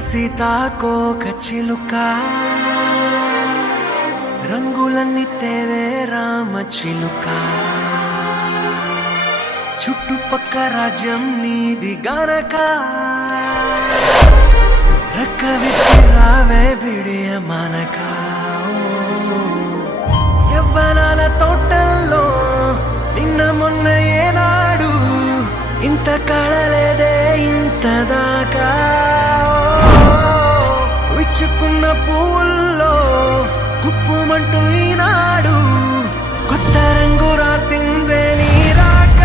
సీతాకోక చిలుక రంగులన్నీ తేవే రామ చిలుక చుట్టుపక్క రాజ్యం నీది గనక రెక్క విప్పి రావే బిడియ మనక యవ్వనాల తోటల్లో నిన్న మొన్న ఏనాడు ఇంత కళలేదే ఇంత దాకా విచ్చుకున్న పూల్లో కుప్పుమంటూ ఈనాడు కొత్త రంగు రాసిందే నీ రాక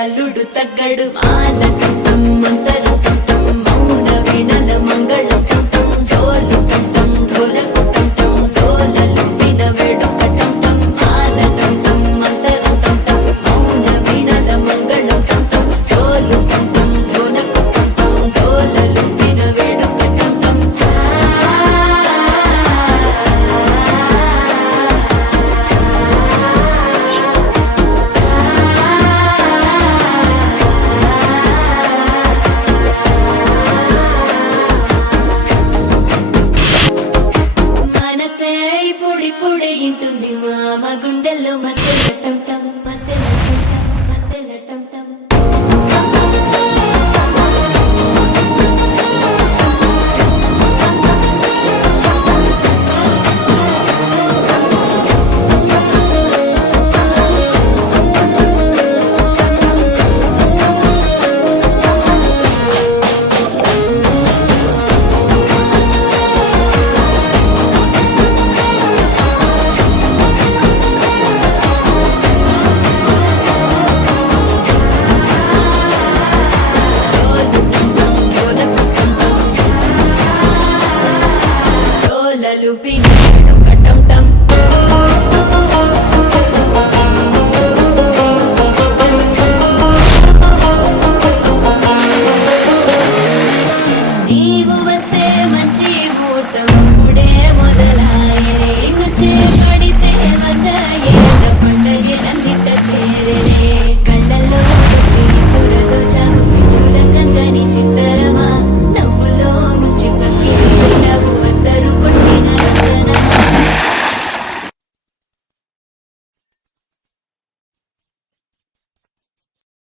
అల్లుడు తగ్గడు మాల కంఠం మంతరం కంఠం మౌన వీణల మంగళం కంఠం డోలు కంఠం ఢోలకు కంఠం డోలలు విన వేడుక కంఠం మాల కంఠం మంతరం కంఠం మౌన వీణల మంగళం కంఠం డోలు కంఠం ఢోలకు కంఠం డోలలు విన వేడుక కంఠం పొడి పొడి ఇంటుంది మామ గుండెల్లో మధ్య